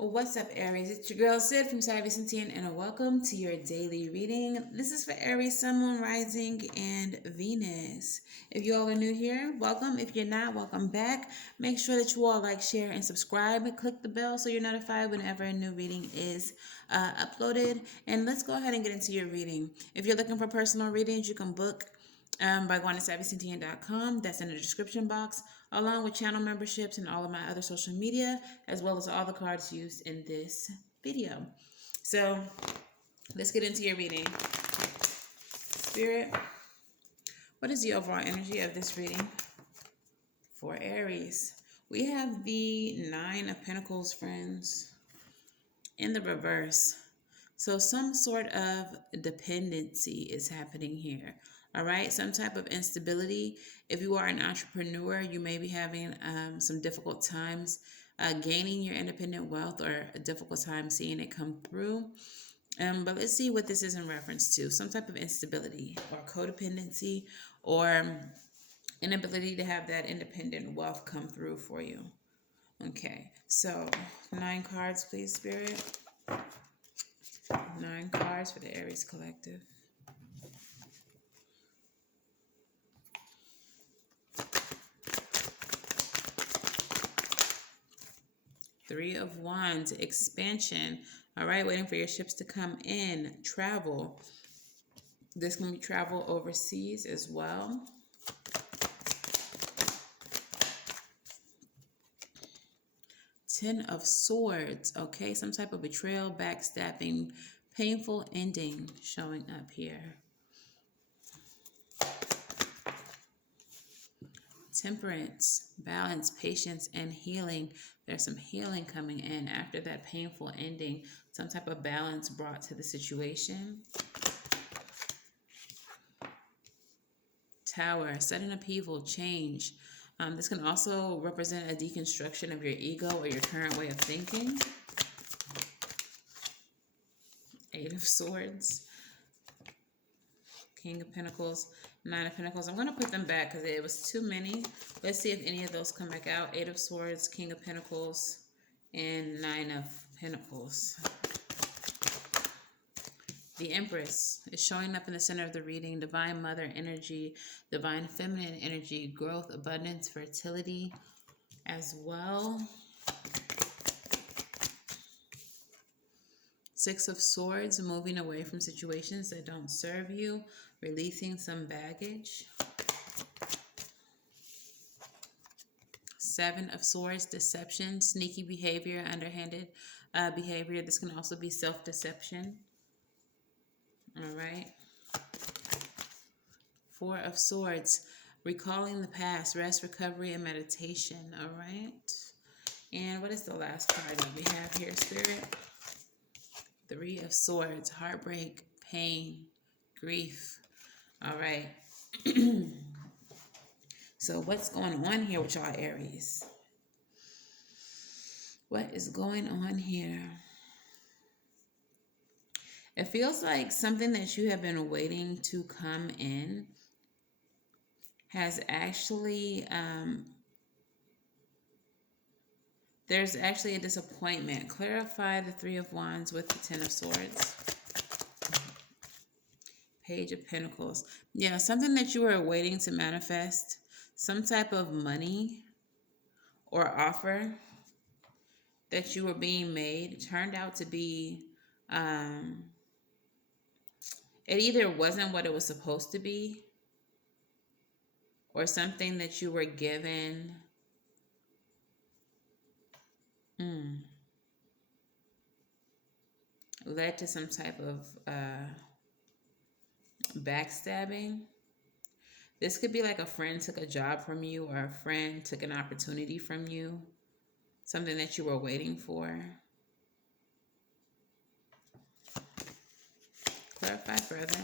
Well, what's up, Aries? It's your girl Sid from Savy, Sentient, and welcome to your daily reading. This is for Aries, Sun, Moon, Rising, and Venus. If you all are new here, welcome. If you're not, welcome back. Make sure that you all like, share, and subscribe. Click the bell so you're notified whenever a new reading is uploaded. And let's go ahead and get into your reading. If you're looking for personal readings, you can book by going to SavySentient.com. That's in the description box, along with channel memberships and all of my other social media, as well as all the cards used in this video. So let's get into your reading. Spirit, what is the overall energy of this reading for Aries? We have the Nine of Pentacles, friends, in the reverse. So some sort of dependency is happening here. All right, some type of instability. If you are an entrepreneur, you may be having some difficult times gaining your independent wealth, or a difficult time seeing it come through. But let's see what this is in reference to. Some type of instability or codependency, or inability to have that independent wealth come through for you. Okay, so 9 cards, please, Spirit. 9 cards for the Aries collective. Three of Wands, expansion. All right, waiting for your ships to come in. Travel. This can be travel overseas as well. Ten of Swords. Okay, some type of betrayal, backstabbing, painful ending showing up here. Temperance, balance, patience, and healing. There's some healing coming in after that painful ending. Some type of balance brought to the situation. Tower, sudden upheaval, change. This can also represent a deconstruction of your ego or your current way of thinking. 8 of Swords. King of Pentacles, 9 of Pentacles. I'm going to put them back because it was too many. Let's see if any of those come back out. 8 of Swords, King of Pentacles, and 9 of Pentacles. The Empress is showing up in the center of the reading. Divine Mother energy, Divine Feminine energy, growth, abundance, fertility as well. 6 of Swords, moving away from situations that don't serve you, releasing some baggage. 7 of Swords, deception, sneaky behavior, underhanded behavior. This can also be self-deception. All right. 4 of Swords, recalling the past, rest, recovery, and meditation. All right. And what is the last card that we have here, Spirit? 3 of Swords, heartbreak, pain, grief. All right. So what's going on here with y'all, Aries? What is going on here? It feels like something that you have been waiting to come in has actually, there's actually a disappointment. Clarify the 3 of Wands with the 10 of Swords. Page of Pentacles. Yeah, something that you were waiting to manifest, some type of money or offer that you were being made, turned out to be, it either wasn't what it was supposed to be, or something that you were given led to some type of backstabbing. This could be like a friend took a job from you, or a friend took an opportunity from you, something that you were waiting for. Clarify further.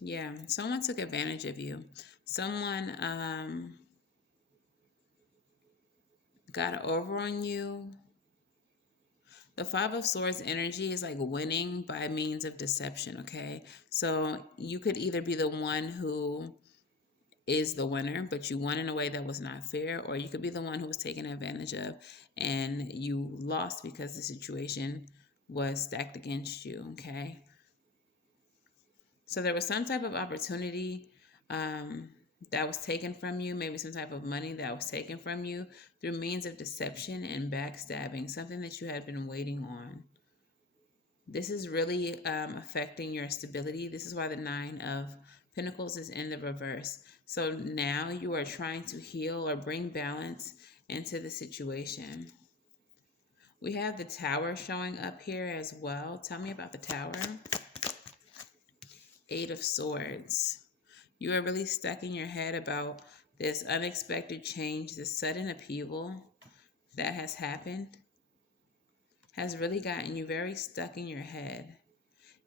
Yeah, someone took advantage of you. Someone got over on you. The 5 of Swords energy is like winning by means of deception, okay? So you could either be the one who is the winner, but you won in a way that was not fair, or you could be the one who was taken advantage of and you lost because the situation was stacked against you. Okay. So there was some type of opportunity that was taken from you, maybe some type of money that was taken from you through means of deception and backstabbing, something that you had been waiting on. This is really affecting your stability. This is why the Nine of Pentacles is in the reverse. So now you are trying to heal or bring balance into the situation. We have the Tower showing up here as well. Tell me about the Tower. Eight of Swords. You are really stuck in your head about this unexpected change, this sudden upheaval that has happened. Has really gotten you very stuck in your head.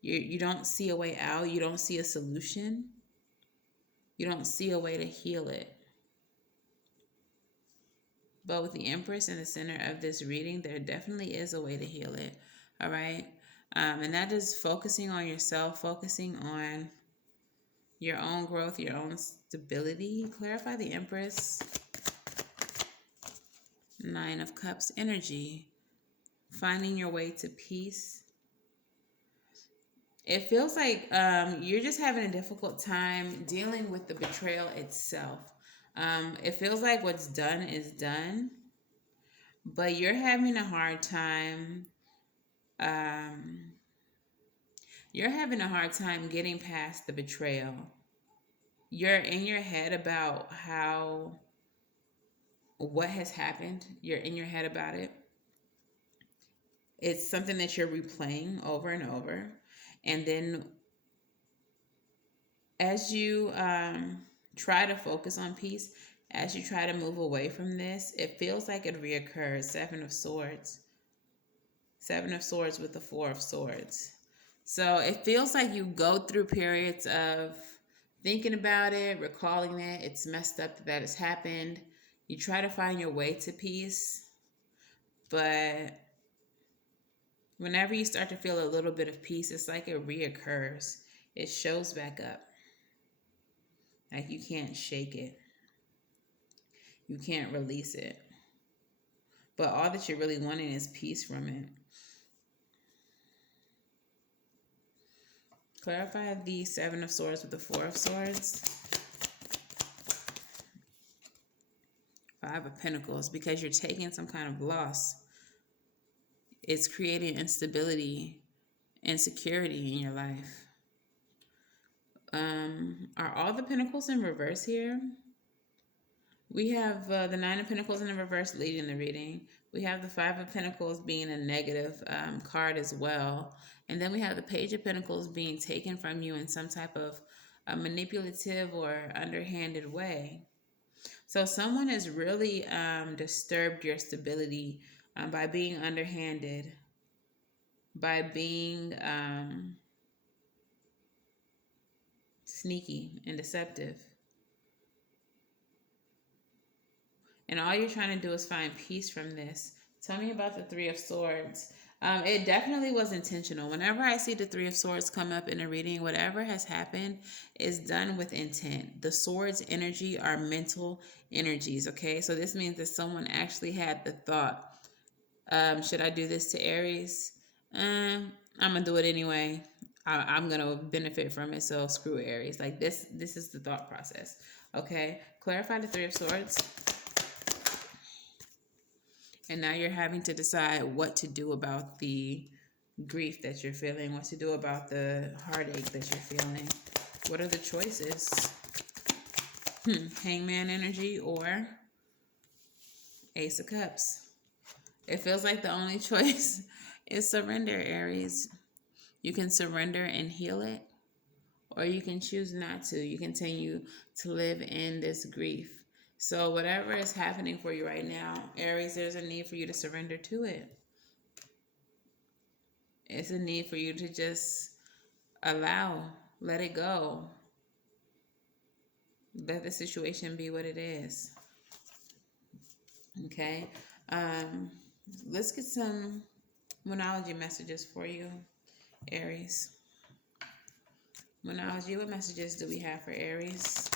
You don't see a way out. You don't see a solution. You don't see a way to heal it. But with the Empress in the center of this reading, there definitely is a way to heal it. All right. And that is focusing on yourself, focusing on your own growth, your own stability. Clarify the Empress. Nine of Cups energy. Finding your way to peace. It feels like you're just having a difficult time dealing with the betrayal itself. It feels like what's done is done, but you're having a hard time. You're having a hard time getting past the betrayal. You're in your head about what has happened. You're in your head about it. It's something that you're replaying over and over. And then as you try to focus on peace, as you try to move away from this, it feels like it reoccurs. Seven of Swords. Seven of Swords with the Four of Swords. So it feels like you go through periods of thinking about it, recalling it. It's messed up that has happened. You try to find your way to peace. But whenever you start to feel a little bit of peace, it's like it reoccurs. It shows back up. Like you can't shake it. You can't release it. But all that you're really wanting is peace from it. Clarify the Seven of Swords with the Four of Swords. Five of Pentacles. Because you're taking some kind of loss. It's creating instability, insecurity in your life. Are all the Pentacles in reverse here? We have the Nine of Pentacles in the reverse leading the reading. We have the Five of Pentacles being a negative card as well. And then we have the Page of Pentacles being taken from you in some type of manipulative or underhanded way. So someone has really disturbed your stability by being underhanded, by being sneaky and deceptive. And all you're trying to do is find peace from this. Tell me about the Three of Swords. It definitely was intentional. Whenever I see the Three of Swords come up in a reading, whatever has happened is done with intent. The swords energy are mental energies, okay? So this means that someone actually had the thought, should I do this to Aries? I'm going to do it anyway. I'm going to benefit from it, so screw Aries. Like this is the thought process, okay? Clarify the Three of Swords. And now you're having to decide what to do about the grief that you're feeling, what to do about the heartache that you're feeling. What are the choices? Hangman energy or Ace of Cups. It feels like the only choice is surrender, Aries. You can surrender and heal it, or you can choose not to. You continue to live in this grief. So whatever is happening for you right now, Aries, there's a need for you to surrender to it. It's a need for you to just let it go. Let the situation be what it is. Okay? Let's get some Moonology messages for you, Aries. Moonology, what messages do we have for Aries?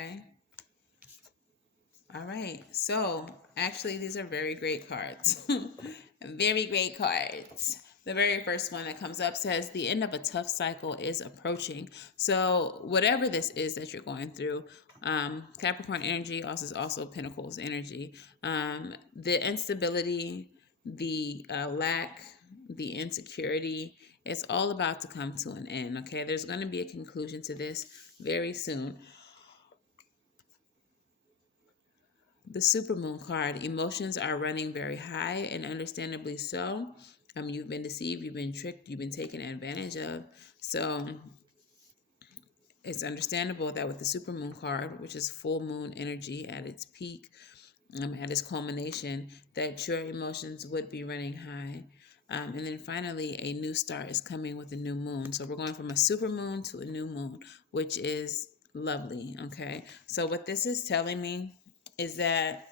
Okay. All right. So actually, these are very great cards. Very great cards. The very first one that comes up says the end of a tough cycle is approaching. So whatever this is that you're going through, Capricorn energy also is also Pentacles energy. The instability, the lack, the insecurity, it's all about to come to an end. Okay, there's going to be a conclusion to this very soon. The supermoon card, emotions are running very high, and understandably so. You've been deceived, you've been tricked, you've been taken advantage of. So it's understandable that with the supermoon card, which is full moon energy at its peak, at its culmination, that your emotions would be running high. And then finally, a new start is coming with a new moon. So we're going from a supermoon to a new moon, which is lovely. Okay. So what this is telling me is that,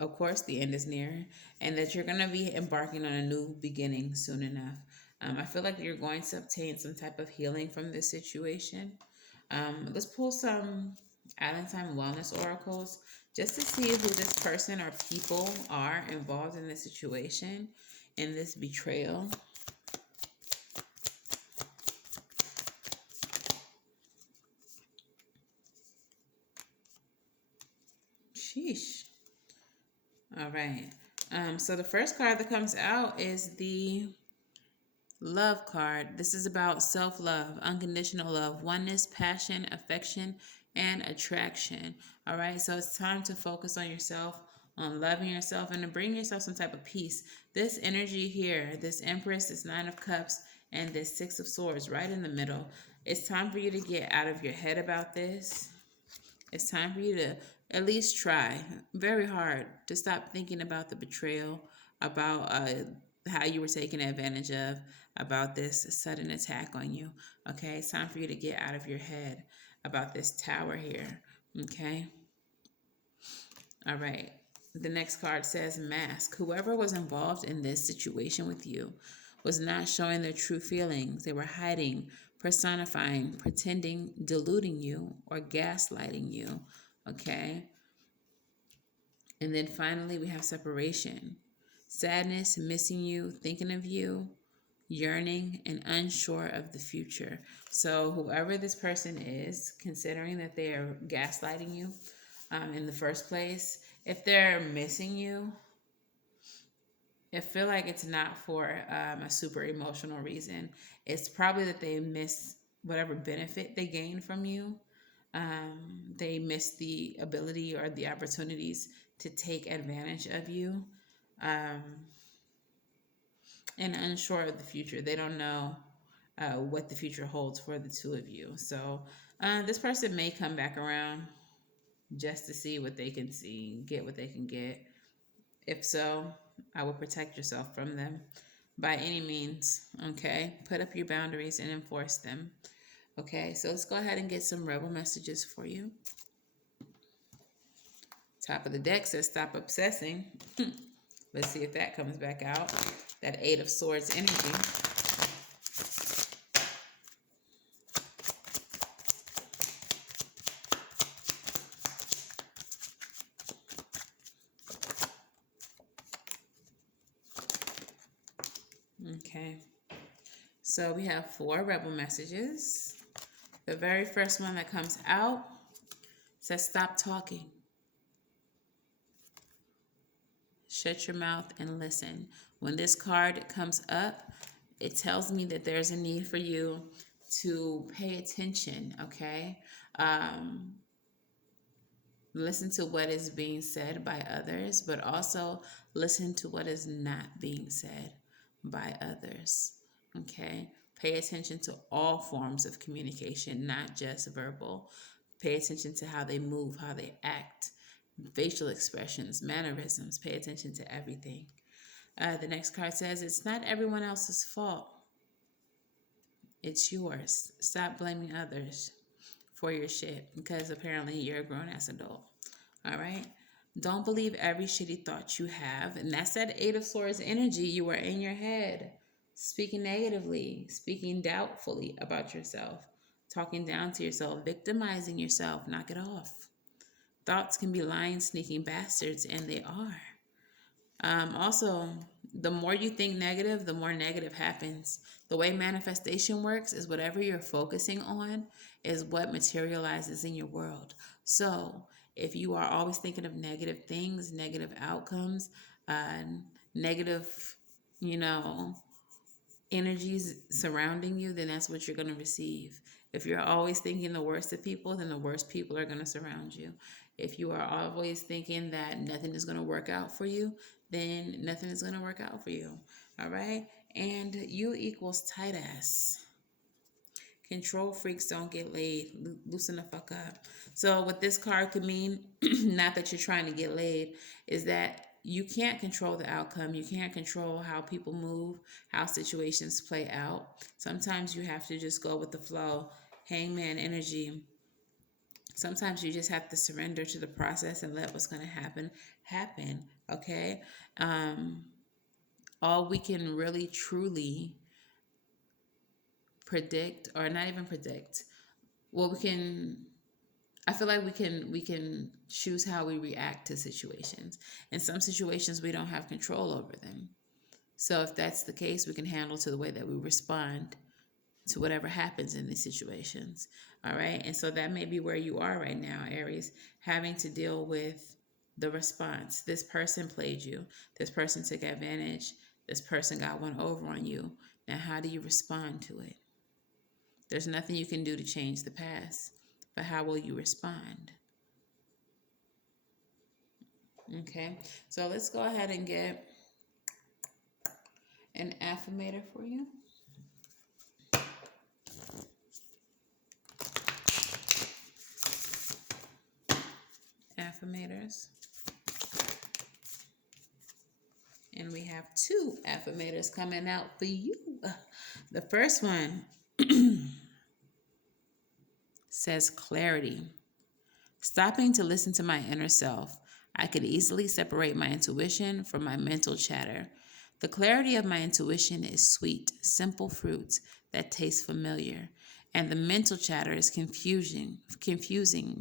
of course, the end is near, and that you're going to be embarking on a new beginning soon enough. I feel like you're going to obtain some type of healing from this situation. Let's pull some Island Time Wellness oracles just to see who this person or people are involved in this situation, in this betrayal. Sheesh. All right. So the first card that comes out is the Love card. This is about self-love, unconditional love, oneness, passion, affection, and attraction. All right. So it's time to focus on yourself, on loving yourself, and to bring yourself some type of peace. This energy here, this Empress, this Nine of Cups, and this Six of Swords right in the middle. It's time for you to get out of your head about this. It's time for you to at least try very hard to stop thinking about the betrayal, about how you were taken advantage of, about this sudden attack on you. Okay, it's time for you to get out of your head about this tower here. Okay. All right. The next card says mask. Whoever was involved in this situation with you was not showing their true feelings. They were hiding, personifying, pretending, deluding you, or gaslighting you. Okay. And then finally, we have separation. Sadness, missing you, thinking of you, yearning, and unsure of the future. So whoever this person is, considering that they are gaslighting you in the first place, if they're missing you, I feel like it's not for a super emotional reason. It's probably that they miss whatever benefit they gain from you. They miss the ability or the opportunities to take advantage of you. Um, and unsure of the future. They don't know what the future holds for the two of you. So this person may come back around just to see what they can see, get what they can get. If so, I would protect yourself from them by any means. Okay, put up your boundaries and enforce them. Okay, so let's go ahead and get some rebel messages for you. Top of the deck says stop obsessing. Let's see if that comes back out. That Eight of Swords energy. Okay. So we have 4 rebel messages. The very first one that comes out says stop talking. Shut your mouth and listen. When this card comes up, it tells me that there's a need for you to pay attention, okay? Listen to what is being said by others, but also listen to what is not being said by others, okay? Pay attention to all forms of communication, not just verbal. Pay attention to how they move, how they act, facial expressions, mannerisms. Pay attention to everything. The next card says, it's not everyone else's fault. It's yours. Stop blaming others for your shit, because apparently you're a grown-ass adult. All right? Don't believe every shitty thought you have. And that's that Eight of Swords energy. You are in your head, speaking negatively, speaking doubtfully about yourself, talking down to yourself, victimizing yourself. Knock it off. Thoughts can be lying, sneaking bastards, and they are. Also, the more you think negative, the more negative happens. The way manifestation works is whatever you're focusing on is what materializes in your world. So, if you are always thinking of negative things, negative outcomes, uh, negative, you know, energies surrounding you, then that's what you're going to receive. If you're always thinking the worst of people, then the worst people are going to surround you. If you are always thinking that nothing is going to work out for you, then nothing is going to work out for you. All right? And U equals tight ass. Control freaks don't get laid. Loosen the fuck up. So what this card could mean, not that you're trying to get laid, is that you can't control the outcome. You can't control how people move, how situations play out. Sometimes you have to just go with the flow. Hangman energy. Sometimes you just have to surrender to the process and let what's going to happen. Okay? All we can really truly predict, or not even predict, well, I feel like we can choose how we react to situations. In some situations we don't have control over them. So if that's the case, we can handle to the way that we respond to whatever happens in these situations. All right? And so that may be where you are right now, Aries, having to deal with the response. This person played you. This person took advantage. This person got one over on you. Now, how do you respond to it? There's nothing you can do to change the past, but how will you respond? Okay, so let's go ahead and get an affirmator for you. Affirmators. And we have 2 affirmators coming out for you. The first one says clarity. Stopping to listen to my inner self, I could easily separate my intuition from my mental chatter. The clarity of my intuition is sweet, simple fruits that taste familiar, and the mental chatter is confusing,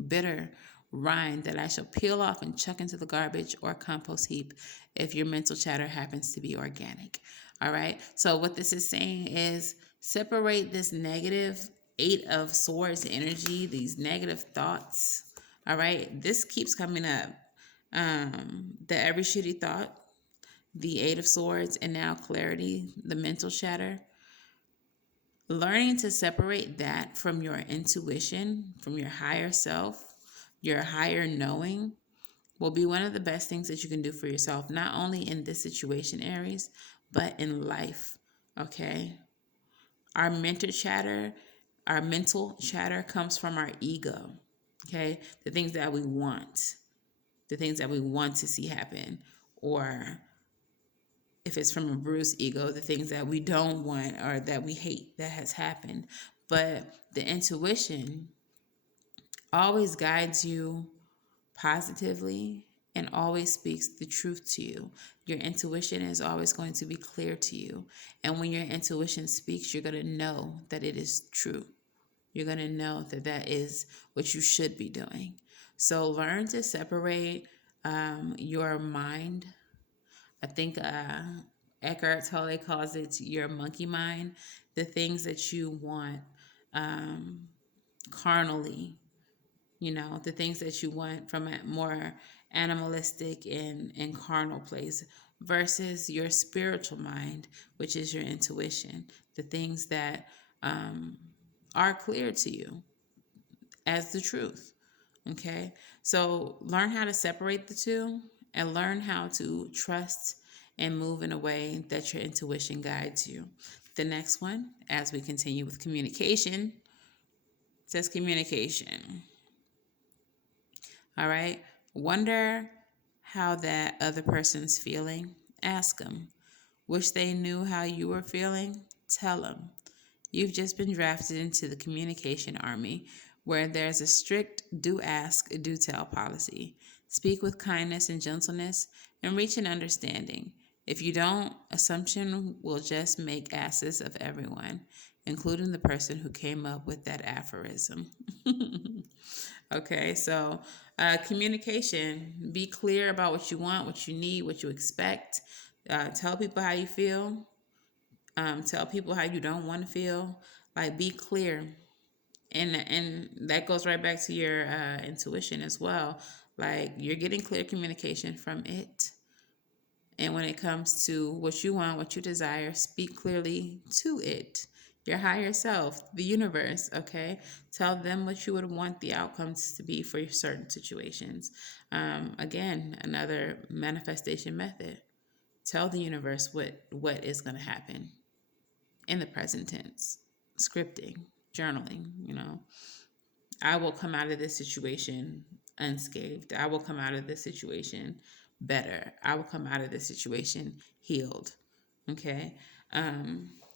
bitter rind that I shall peel off and chuck into the garbage or compost heap if your mental chatter happens to be organic. All right. So what this is saying is separate this negative 8 of Swords energy, these negative thoughts. All right. This keeps coming up. The every shitty thought, the 8 of Swords, and now clarity, the mental chatter. Learning to separate that from your intuition, from your higher self, your higher knowing, will be one of the best things that you can do for yourself, not only in this situation, Aries, but in life. Okay? Our mental chatter comes from our ego. Okay? The things that we want to see happen, or if it's from a bruised ego, the things that we don't want or that we hate that has happened. But the intuition always guides you positively and always speaks the truth to you. Your intuition is always going to be clear to you. And when your intuition speaks, you're going to know that it is true. You're going to know that that is what you should be doing. So learn to separate your mind. I think Eckhart Tolle calls it your monkey mind, the things that you want carnally, the things that you want from a more animalistic and carnal place, versus your spiritual mind, which is your intuition, the things that are clear to you as the truth. Okay, so learn how to separate the two and learn how to trust and move in a way that your intuition guides you. The next one, as we continue with communication, says communication. All right, wonder how that other person's feeling. Ask them. Wish they knew how you were feeling. Tell them. You've just been drafted into the communication army, where there's a strict do ask, do tell policy. Speak with kindness and gentleness and reach an understanding. If you don't, assumption will just make asses of everyone, including the person who came up with that aphorism. Okay, so communication. Be clear about what you want, what you need, what you expect. Tell people how you feel. Tell people how you don't want to feel. Like, be clear. And that goes right back to your intuition as well. Like, you're getting clear communication from it. And when it comes to what you want, what you desire, speak clearly to it. Your higher self, the universe, okay? Tell them what you would want the outcomes to be for certain situations. Again, another manifestation method. Tell the universe what is going to happen in the present tense. Scripting, journaling, I will come out of this situation unscathed. I will come out of this situation better. I will come out of this situation healed. Okay.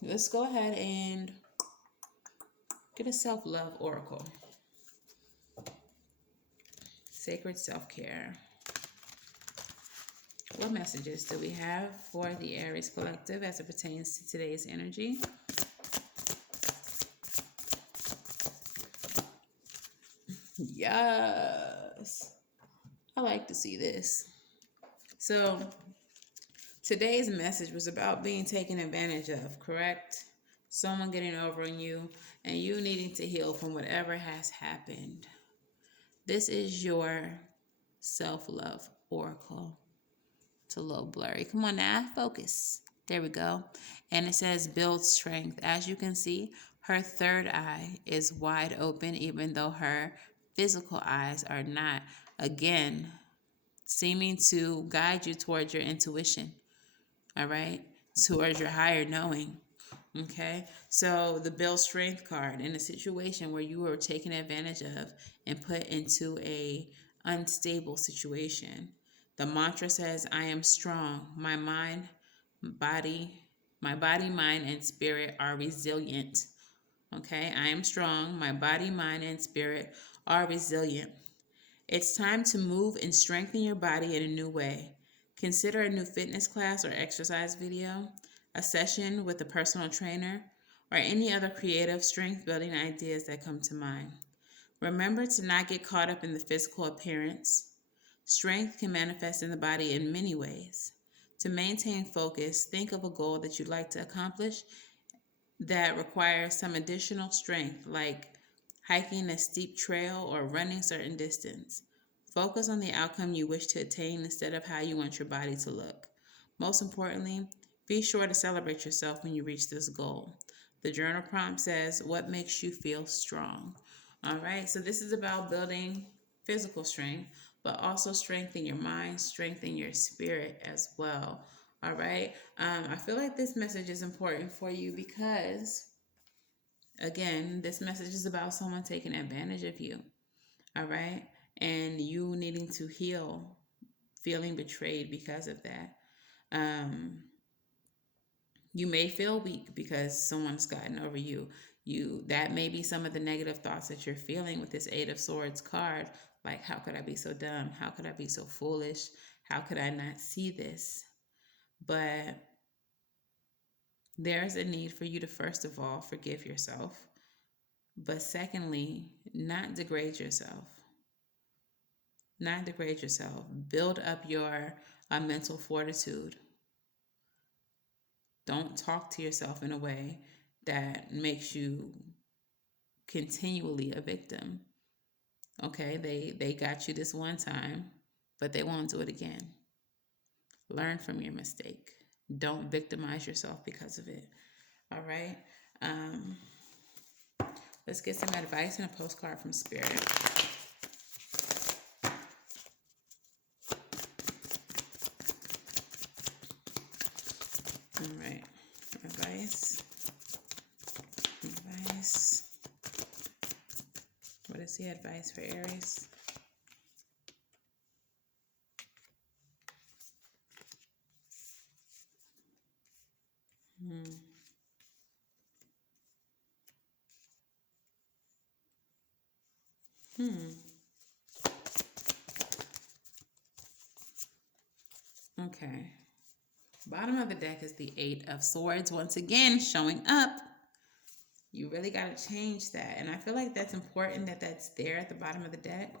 Let's go ahead and get a self-love oracle. Sacred self-care. What messages do we have for the Aries collective as it pertains to today's energy? Yes. I like to see this. So today's message was about being taken advantage of, correct? Someone getting over on you and you needing to heal from whatever has happened. This is your self-love oracle. It's a little blurry. Come on now, focus. There we go. And it says build strength. As you can see, her third eye is wide open, even though her physical eyes are not. Again, seeming to guide you towards your intuition. All right? Towards your higher knowing. Okay? So the build strength card, in a situation where you were taken advantage of and put into a unstable situation. The mantra says, I am strong. My body, mind, and spirit are resilient. Okay? I am strong. My body, mind, and spirit are resilient. It's time to move and strengthen your body in a new way. Consider a new fitness class or exercise video, a session with a personal trainer, or any other creative strength building ideas that come to mind. Remember to not get caught up in the physical appearance. Strength can manifest in the body in many ways. To maintain focus, think of a goal that you'd like to accomplish that requires some additional strength, like hiking a steep trail or running certain distance. Focus on the outcome you wish to attain instead of how you want your body to look. Most importantly, be sure to celebrate yourself when you reach this goal. The journal prompt says, what makes you feel strong? All right, so this is about building physical strength, but also strengthen your mind, strengthen your spirit as well. All right, I feel like this message is important for you because, again, this message is about someone taking advantage of you. All right, and you needing to heal, feeling betrayed because of that. You may feel weak because someone's gotten over you. That may be some of the negative thoughts that you're feeling with this Eight of Swords card. Like, how could I be so dumb? How could I be so foolish? How could I not see this? But there's a need for you to, first of all, forgive yourself. But secondly, not degrade yourself. Not degrade yourself. Build up your mental fortitude. Don't talk to yourself in a way that makes you continually a victim. Okay, they got you this one time, but they won't do it again. Learn from your mistake. Don't victimize yourself because of it. All right. Let's get some advice and a postcard from Spirit. All right. Advice. What is the advice for Aries? Okay. Bottom of the deck is the Eight of Swords once again showing up. You really got to change that. And I feel like that's important that that's there at the bottom of the deck,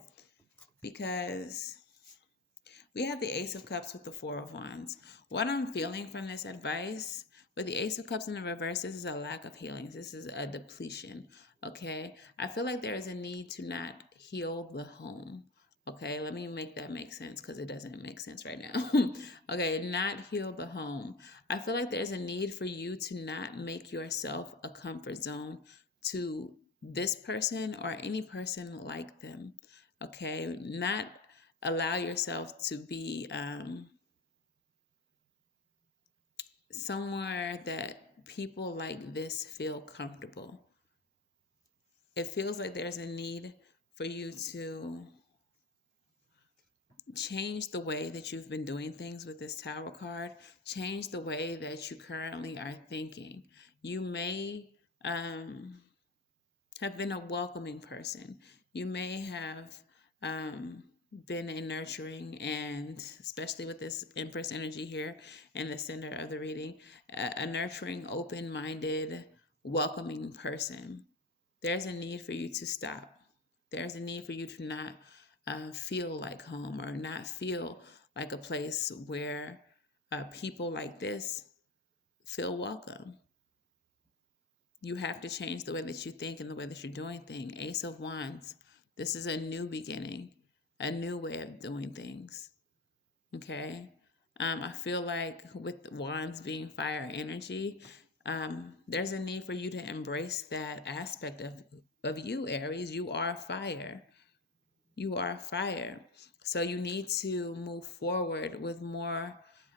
because we have the Ace of Cups with the Four of Wands. What I'm feeling from this advice with the Ace of Cups in the reverse, this is a lack of healings. This is a depletion. Okay. I feel like there is a need to not heal the home. Okay. Let me make that make sense, because it doesn't make sense right now. Okay. Not heal the home. I feel like there's a need for you to not make yourself a comfort zone to this person or any person like them. Okay. Not allow yourself to be somewhere that people like this feel comfortable. It feels like there's a need for you to change the way that you've been doing things with this Tower card. Change the way that you currently are thinking. You may have been a welcoming person. You may have been a nurturing, and especially with this Empress energy here in the center of the reading, a nurturing, open-minded, welcoming person. There's a need for you to stop. There's a need for you to not feel like home, or not feel like a place where people like this feel welcome. You have to change the way that you think and the way that you're doing things. Ace of Wands. This is a new beginning, a new way of doing things. Okay? I feel like with Wands being fire energy, there's a need for you to embrace that aspect of you, Aries. You are fire. You are fire. So you need to move forward with more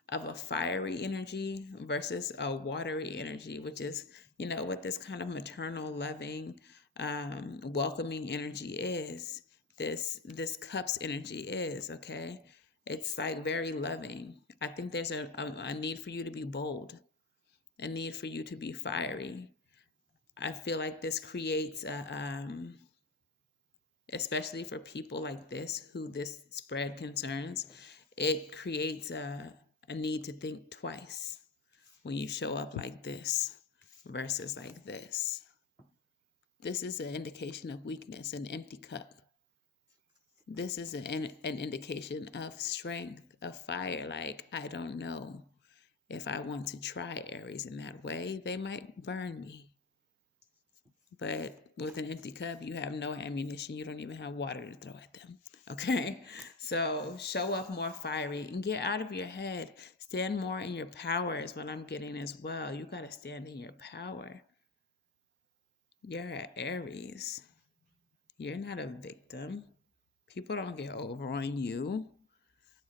of a fiery energy versus a watery energy, which is, what this kind of maternal, loving, welcoming energy is. This cups energy is, okay? It's like very loving. I think there's a need for you to be bold, a need for you to be fiery. I feel like this creates especially for people like this who this spread concerns, it creates a need to think twice when you show up like this versus like this. This is an indication of weakness, an empty cup. This is an indication of strength, of fire. Like, I don't know if I want to try Aries in that way. They might burn me. But with an empty cup, you have no ammunition. You don't even have water to throw at them. Okay? So show up more fiery and get out of your head. Stand more in your power is what I'm getting as well. You got to stand in your power. You're an Aries. You're not a victim. People don't get over on you.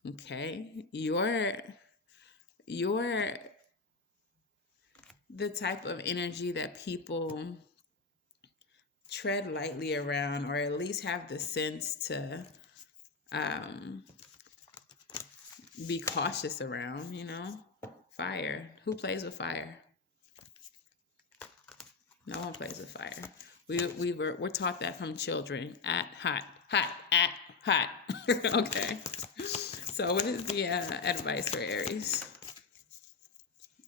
Okay? You're the type of energy that people tread lightly around, or at least have the sense to be cautious around, Fire. Who plays with fire? No one plays with fire. We're taught that from children. Hot. Okay. So what is the advice for Aries?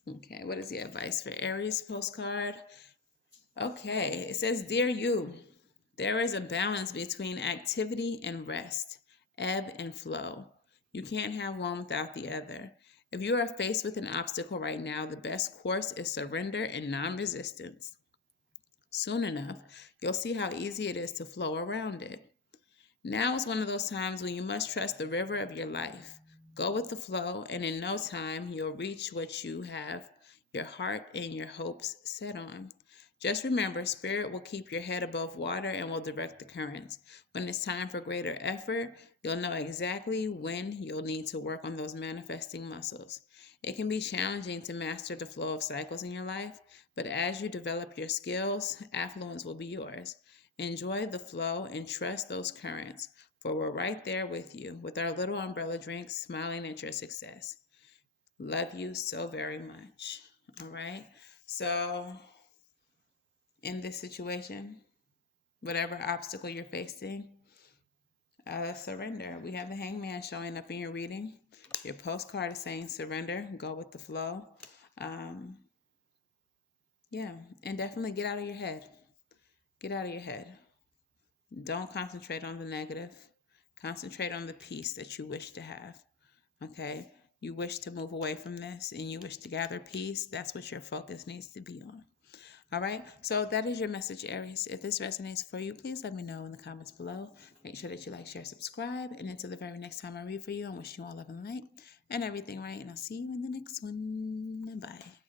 Okay, what is the advice for Aries postcard? Okay, it says, Dear you, there is a balance between activity and rest, ebb and flow. You can't have one without the other. If you are faced with an obstacle right now, the best course is surrender and non-resistance. Soon enough, you'll see how easy it is to flow around it. Now is one of those times when you must trust the river of your life. Go with the flow, and in no time, you'll reach what you have your heart and your hopes set on. Just remember, Spirit will keep your head above water and will direct the currents. When it's time for greater effort, you'll know exactly when you'll need to work on those manifesting muscles. It can be challenging to master the flow of cycles in your life, but as you develop your skills, affluence will be yours. Enjoy the flow and trust those currents, for we're right there with you with our little umbrella drinks, smiling at your success. Love you so very much. All right. So in this situation, whatever obstacle you're facing, Surrender. We have the Hangman showing up in your reading. Your postcard is saying surrender, go with the flow. Um, yeah, and definitely get out of your head. Get out of your head. Don't concentrate on the negative. Concentrate on the peace that you wish to have. Okay? You wish to move away from this and you wish to gather peace. That's what your focus needs to be on. All right, so that is your message, Aries. If this resonates for you, please let me know in the comments below. Make sure that you like, share, subscribe. And until the very next time I read for you, I wish you all love and light and everything right. And I'll see you in the next one. Bye.